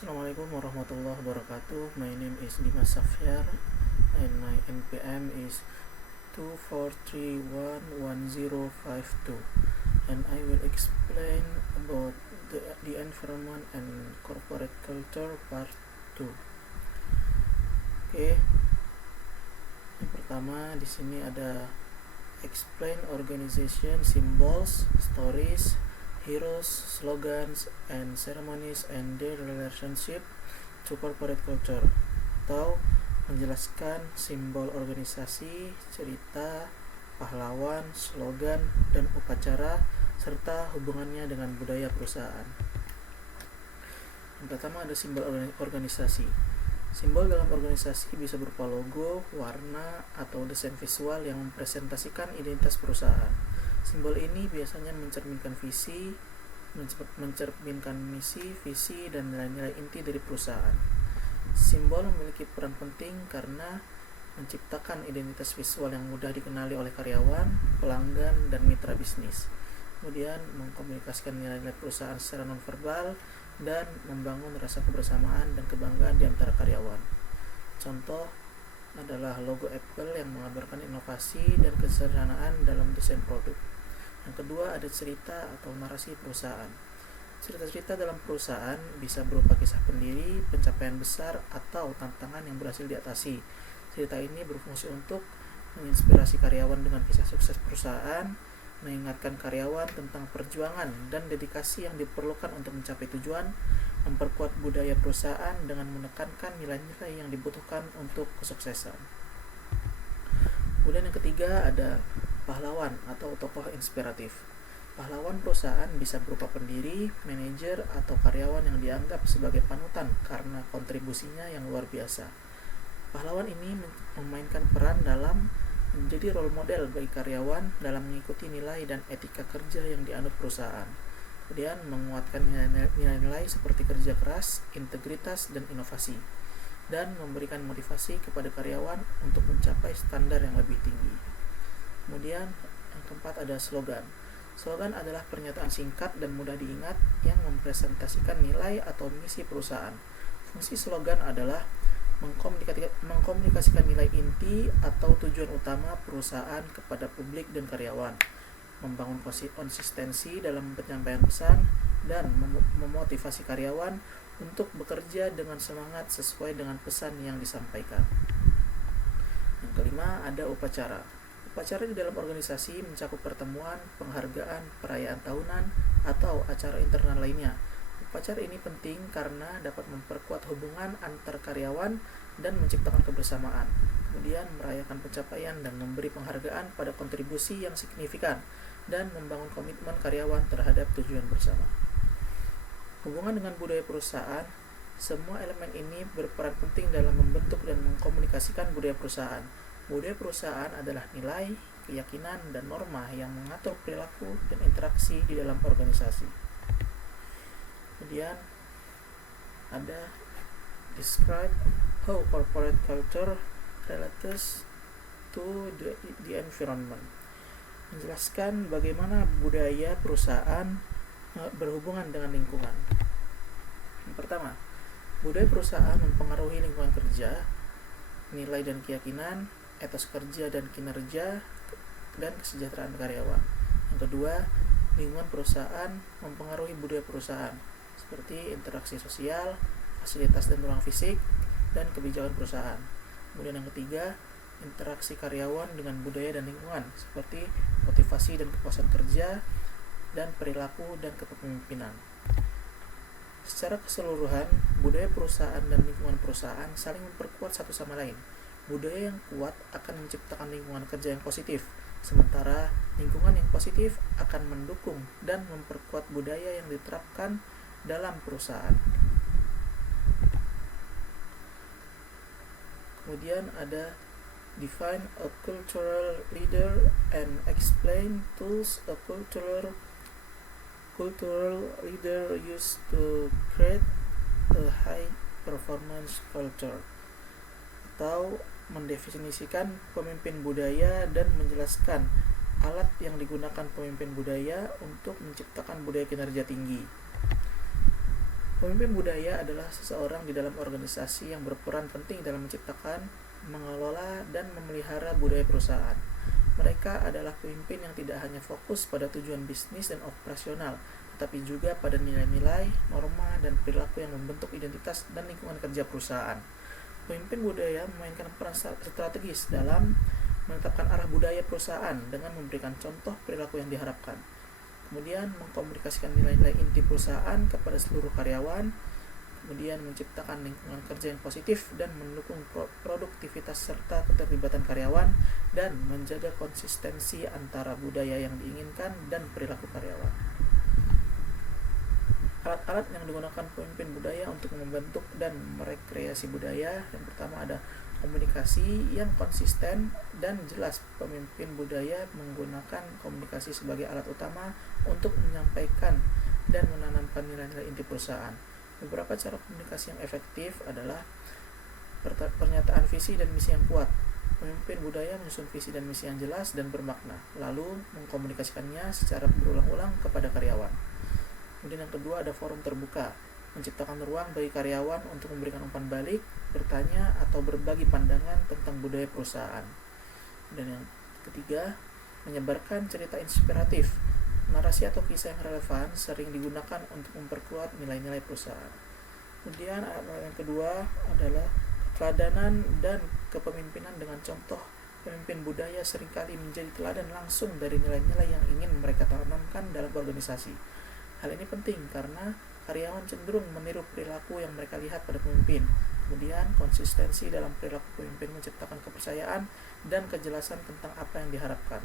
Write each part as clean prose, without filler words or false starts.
Assalamualaikum warahmatullahi wabarakatuh. My name is Dimas Safyar and my NPM is 243111052, and I will explain about the environment and corporate culture part 2. Oke. Yang pertama di sini ada explain organization symbols, stories, heroes, slogans, and ceremonies and their relationship to corporate culture, atau menjelaskan simbol organisasi, cerita, pahlawan, slogan, dan upacara, serta hubungannya dengan budaya perusahaan. Yang pertama ada simbol organisasi. Simbol dalam organisasi bisa berupa logo, warna, atau desain visual yang mempresentasikan identitas perusahaan. Simbol ini biasanya mencerminkan misi, visi, dan nilai-nilai inti dari perusahaan. Simbol memiliki peran penting karena menciptakan identitas visual yang mudah dikenali oleh karyawan, pelanggan, dan mitra bisnis. Kemudian mengkomunikasikan nilai-nilai perusahaan secara nonverbal dan membangun rasa kebersamaan dan kebanggaan di antara karyawan. Contoh adalah logo Apple yang menggambarkan inovasi dan kesederhanaan dalam desain produk. Yang kedua ada cerita atau narasi perusahaan. Cerita-cerita dalam perusahaan bisa berupa kisah pendiri, pencapaian besar, atau tantangan yang berhasil diatasi. Cerita ini berfungsi untuk menginspirasi karyawan dengan kisah sukses perusahaan, mengingatkan karyawan tentang perjuangan dan dedikasi yang diperlukan untuk mencapai tujuan, memperkuat budaya perusahaan dengan menekankan nilai-nilai yang dibutuhkan untuk kesuksesan. Kemudian yang ketiga ada pahlawan atau tokoh inspiratif. Pahlawan perusahaan bisa berupa pendiri, manajer, atau karyawan yang dianggap sebagai panutan karena kontribusinya yang luar biasa. Pahlawan ini memainkan peran dalam menjadi role model bagi karyawan dalam mengikuti nilai dan etika kerja yang dianut perusahaan. Kemudian menguatkan nilai-nilai seperti kerja keras, integritas, dan inovasi, dan memberikan motivasi kepada karyawan untuk mencapai standar yang lebih tinggi. Kemudian yang keempat ada slogan. Slogan adalah pernyataan singkat dan mudah diingat yang mempresentasikan nilai atau misi perusahaan. Fungsi slogan adalah mengkomunikasikan nilai inti atau tujuan utama perusahaan kepada publik dan karyawan, membangun konsistensi dalam penyampaian pesan, dan memotivasi karyawan untuk bekerja dengan semangat sesuai dengan pesan yang disampaikan. Yang kelima ada upacara. Upacara di dalam organisasi mencakup pertemuan, penghargaan, perayaan tahunan, atau acara internal lainnya. Upacara ini penting karena dapat memperkuat hubungan antar karyawan dan menciptakan kebersamaan. Kemudian merayakan pencapaian dan memberi penghargaan pada kontribusi yang signifikan dan membangun komitmen karyawan terhadap tujuan bersama. Hubungan dengan budaya perusahaan. Semua elemen ini berperan penting dalam membentuk dan mengkomunikasikan budaya perusahaan. Budaya perusahaan adalah nilai, keyakinan, dan norma yang mengatur perilaku dan interaksi di dalam organisasi. Kemudian ada describe how corporate culture relates to the environment. Menjelaskan bagaimana budaya perusahaan berhubungan dengan lingkungan. Yang pertama, budaya perusahaan mempengaruhi lingkungan kerja, nilai dan keyakinan, etos kerja dan kinerja, dan kesejahteraan karyawan. Yang kedua, lingkungan perusahaan mempengaruhi budaya perusahaan, seperti interaksi sosial, fasilitas dan ruang fisik, dan kebijakan perusahaan. Kemudian yang ketiga, interaksi karyawan dengan budaya dan lingkungan, seperti motivasi dan kepuasan kerja, dan perilaku dan kepemimpinan. Secara keseluruhan, budaya perusahaan dan lingkungan perusahaan saling memperkuat satu sama lain. Budaya yang kuat akan menciptakan lingkungan kerja yang positif, sementara lingkungan yang positif akan mendukung dan memperkuat budaya yang diterapkan dalam perusahaan. Kemudian ada define a cultural leader and explain tools a cultural leader use to create a high performance culture, atau mendefinisikan pemimpin budaya dan menjelaskan alat yang digunakan pemimpin budaya untuk menciptakan budaya kinerja tinggi. Pemimpin budaya adalah seseorang di dalam organisasi yang berperan penting dalam menciptakan, mengelola, dan memelihara budaya perusahaan. Mereka adalah pemimpin yang tidak hanya fokus pada tujuan bisnis dan operasional, tetapi juga pada nilai-nilai, norma, dan perilaku yang membentuk identitas dan lingkungan kerja perusahaan. Pemimpin budaya memainkan peran strategis dalam menetapkan arah budaya perusahaan dengan memberikan contoh perilaku yang diharapkan. Kemudian mengkomunikasikan nilai-nilai inti perusahaan kepada seluruh karyawan, kemudian menciptakan lingkungan kerja yang positif dan mendukung produktivitas serta keterlibatan karyawan, dan menjaga konsistensi antara budaya yang diinginkan dan perilaku karyawan. Alat-alat yang digunakan pemimpin budaya untuk membentuk dan merekreasi budaya, yang pertama ada komunikasi yang konsisten dan jelas. Pemimpin budaya menggunakan komunikasi sebagai alat utama untuk menyampaikan dan menanamkan nilai-nilai inti perusahaan. Beberapa cara komunikasi yang efektif adalah pernyataan visi dan misi yang kuat. Pemimpin budaya menyusun visi dan misi yang jelas dan bermakna, lalu mengkomunikasikannya secara berulang-ulang kepada karyawan. Kemudian yang kedua ada forum terbuka, menciptakan ruang bagi karyawan untuk memberikan umpan balik, bertanya, atau berbagi pandangan tentang budaya perusahaan. Dan yang ketiga, menyebarkan cerita inspiratif. Narasi atau kisah yang relevan sering digunakan untuk memperkuat nilai-nilai perusahaan. Kemudian yang kedua adalah keteladanan dan kepemimpinan dengan contoh. Pemimpin budaya seringkali menjadi teladan langsung dari nilai-nilai yang ingin mereka tanamkan dalam organisasi. Hal ini penting karena karyawan cenderung meniru perilaku yang mereka lihat pada pemimpin. Kemudian, konsistensi dalam perilaku pemimpin menciptakan kepercayaan dan kejelasan tentang apa yang diharapkan.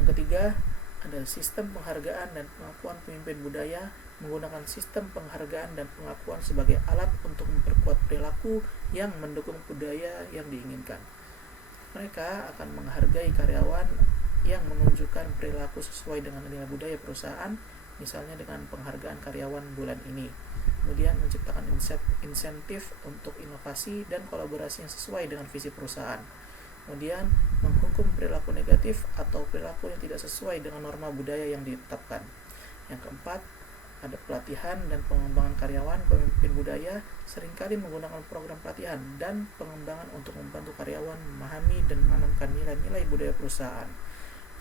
Yang ketiga, ada sistem penghargaan dan pengakuan pemimpin budaya. Menggunakan sistem penghargaan dan pengakuan sebagai alat untuk memperkuat perilaku yang mendukung budaya yang diinginkan. Mereka akan menghargai karyawan yang menunjukkan perilaku sesuai dengan nilai budaya perusahaan, misalnya dengan penghargaan karyawan bulan ini. Kemudian menciptakan insentif untuk inovasi dan kolaborasi yang sesuai dengan visi perusahaan. Kemudian menghukum perilaku negatif atau perilaku yang tidak sesuai dengan norma budaya yang ditetapkan. Yang keempat, ada pelatihan dan pengembangan karyawan. Pemimpin budaya seringkali menggunakan program pelatihan dan pengembangan untuk membantu karyawan memahami dan menanamkan nilai-nilai budaya perusahaan.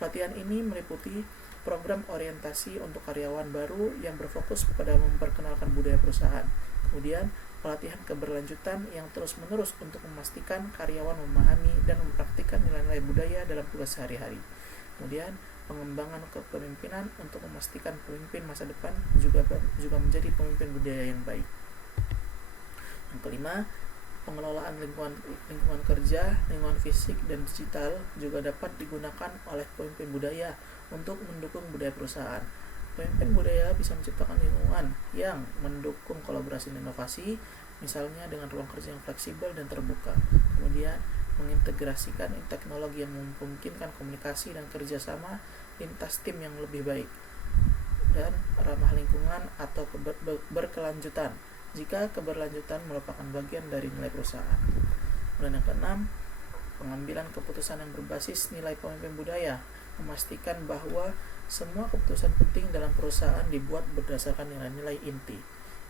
Pelatihan ini meliputi program orientasi untuk karyawan baru yang berfokus kepada memperkenalkan budaya perusahaan. Kemudian, pelatihan keberlanjutan yang terus-menerus untuk memastikan karyawan memahami dan mempraktikkan nilai-nilai budaya dalam tugas sehari-hari. Kemudian, pengembangan kepemimpinan untuk memastikan pemimpin masa depan juga menjadi pemimpin budaya yang baik. Yang kelima, pengelolaan lingkungan kerja, lingkungan fisik, dan digital juga dapat digunakan oleh pemimpin budaya untuk mendukung budaya perusahaan. Pemimpin budaya bisa menciptakan lingkungan yang mendukung kolaborasi dan inovasi, misalnya dengan ruang kerja yang fleksibel dan terbuka. Kemudian, mengintegrasikan teknologi yang memungkinkan komunikasi dan kerjasama lintas tim yang lebih baik, dan ramah lingkungan atau berkelanjutan jika keberlanjutan merupakan bagian dari nilai perusahaan. Dan yang keenam, pengambilan keputusan yang berbasis nilai pemimpin budaya, memastikan bahwa semua keputusan penting dalam perusahaan dibuat berdasarkan nilai-nilai inti.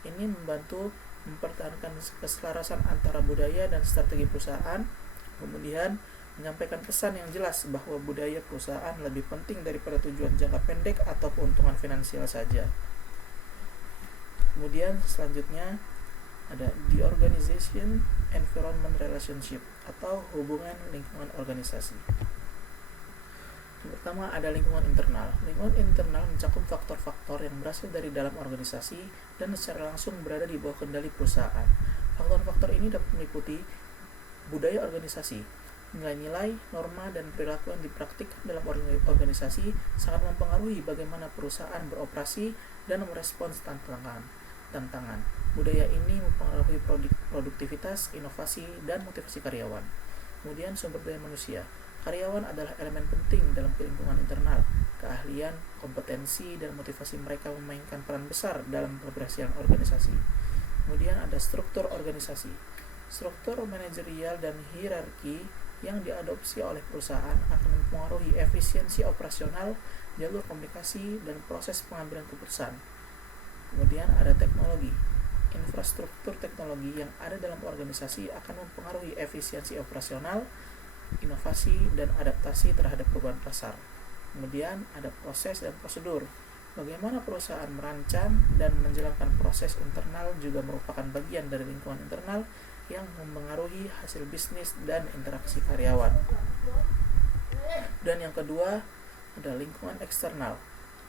Ini membantu mempertahankan keselarasan antara budaya dan strategi perusahaan, kemudian menyampaikan pesan yang jelas bahwa budaya perusahaan lebih penting daripada tujuan jangka pendek atau keuntungan finansial saja. Kemudian selanjutnya ada the organization environment relationship atau hubungan lingkungan organisasi. Yang pertama ada lingkungan internal. Lingkungan internal mencakup faktor-faktor yang berasal dari dalam organisasi dan secara langsung berada di bawah kendali perusahaan. Faktor-faktor ini dapat meliputi budaya organisasi. Nilai-nilai, norma, dan perilaku yang dipraktikkan dalam organisasi sangat mempengaruhi bagaimana perusahaan beroperasi dan merespons tantangan. Budaya ini mempengaruhi produktivitas, inovasi, dan motivasi karyawan. Kemudian sumber daya manusia. Karyawan adalah elemen penting dalam lingkungan internal. Keahlian, kompetensi, dan motivasi mereka memainkan peran besar dalam keberhasilan organisasi. Kemudian ada struktur organisasi. Struktur manajerial dan hierarki yang diadopsi oleh perusahaan akan mempengaruhi efisiensi operasional, jalur komunikasi, dan proses pengambilan keputusan. Kemudian ada teknologi. Infrastruktur teknologi yang ada dalam organisasi akan mempengaruhi efisiensi operasional, inovasi, dan adaptasi terhadap perubahan pasar. Kemudian ada proses dan prosedur. Bagaimana perusahaan merancang dan menjalankan proses internal juga merupakan bagian dari lingkungan internal yang mempengaruhi hasil bisnis dan interaksi karyawan. Dan yang kedua ada lingkungan eksternal.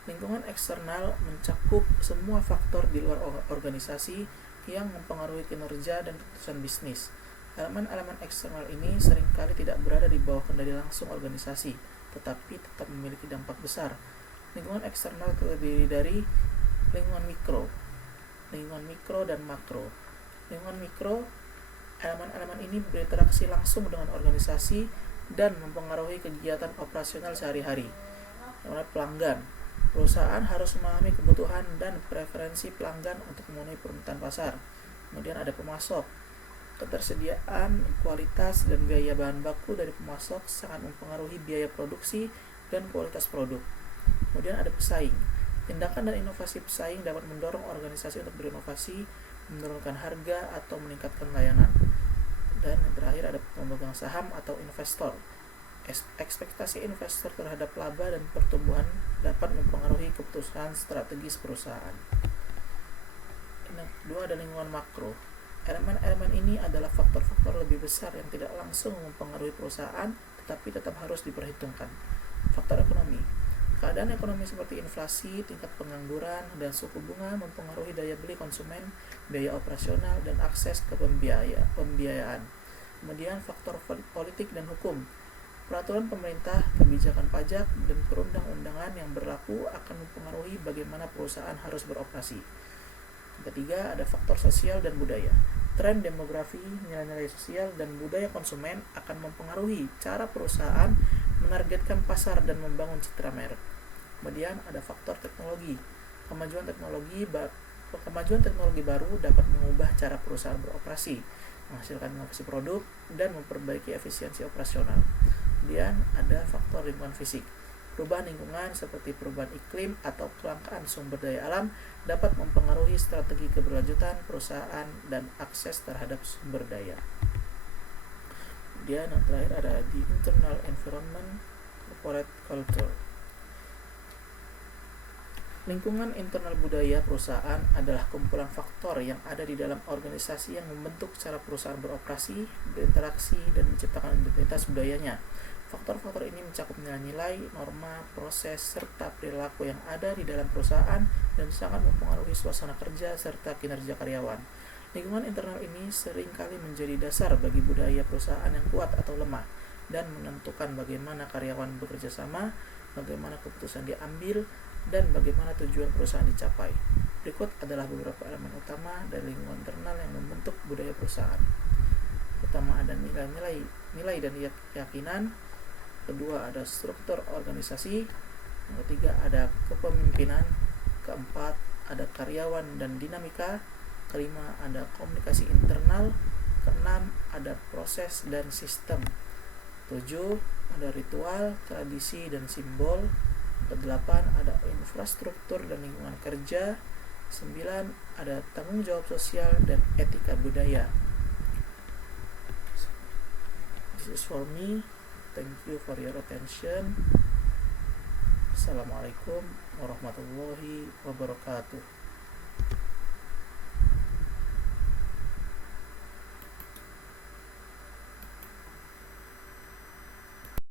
Lingkungan eksternal mencakup semua faktor di luar organisasi yang mempengaruhi kinerja dan keputusan bisnis. Elemen-elemen eksternal ini seringkali tidak berada di bawah kendali langsung organisasi, tetapi tetap memiliki dampak besar. Lingkungan eksternal terdiri dari lingkungan mikro dan makro. Lingkungan mikro, elemen-elemen ini berinteraksi langsung dengan organisasi dan mempengaruhi kegiatan operasional sehari-hari. Pelanggan. Perusahaan harus memahami kebutuhan dan preferensi pelanggan untuk memenuhi permintaan pasar. Kemudian ada pemasok. Ketersediaan, kualitas, dan biaya bahan baku dari pemasok sangat mempengaruhi biaya produksi dan kualitas produk. Kemudian ada pesaing. Tindakan dan inovasi pesaing dapat mendorong organisasi untuk berinovasi, menurunkan harga, atau meningkatkan layanan. Dan yang terakhir ada pemegang saham atau investor. Ekspektasi investor terhadap laba dan pertumbuhan dapat mempengaruhi keputusan strategis perusahaan. Yang kedua ada lingkungan makro. Elemen-elemen ini adalah faktor-faktor lebih besar yang tidak langsung mempengaruhi perusahaan, tetapi tetap harus diperhitungkan. Faktor ekonomi. Keadaan ekonomi seperti inflasi, tingkat pengangguran, dan suku bunga mempengaruhi daya beli konsumen, biaya operasional, dan akses ke pembiayaan. Kemudian faktor politik dan hukum. Peraturan pemerintah, kebijakan pajak, dan perundang-undangan yang berlaku akan mempengaruhi bagaimana perusahaan harus beroperasi. Ketiga, ada faktor sosial dan budaya. Tren demografi, nilai-nilai sosial, dan budaya konsumen akan mempengaruhi cara perusahaan menargetkan pasar dan membangun citra merek. Kemudian ada faktor teknologi. Kemajuan teknologi baru dapat mengubah cara perusahaan beroperasi, menghasilkan inovasi produk, dan memperbaiki efisiensi operasional. Kemudian ada faktor lingkungan fisik. Perubahan lingkungan seperti perubahan iklim atau kelangkaan sumber daya alam dapat mempengaruhi strategi keberlanjutan perusahaan dan akses terhadap sumber daya. Kemudian yang terakhir ada di internal environment, corporate culture. Lingkungan internal budaya perusahaan adalah kumpulan faktor yang ada di dalam organisasi yang membentuk cara perusahaan beroperasi, berinteraksi, dan menciptakan identitas budayanya. Faktor-faktor ini mencakup nilai-nilai, norma, proses, serta perilaku yang ada di dalam perusahaan dan sangat mempengaruhi suasana kerja serta kinerja karyawan. Lingkungan internal ini seringkali menjadi dasar bagi budaya perusahaan yang kuat atau lemah dan menentukan bagaimana karyawan bekerja sama, bagaimana keputusan diambil, dan bagaimana tujuan perusahaan dicapai. Berikut adalah beberapa elemen utama dari lingkungan internal yang membentuk budaya perusahaan. Pertama ada nilai dan keyakinan. Kedua ada struktur organisasi. Yang ketiga ada kepemimpinan. Keempat ada karyawan dan dinamika. Kelima ada komunikasi internal. Keenam ada proses dan sistem. 7 ada ritual, tradisi, dan simbol. Kedelapan ada infrastruktur dan lingkungan kerja. 9 ada tanggung jawab sosial dan etika budaya. This is for me. Thank you for your attention. Assalamualaikum warahmatullahi wabarakatuh.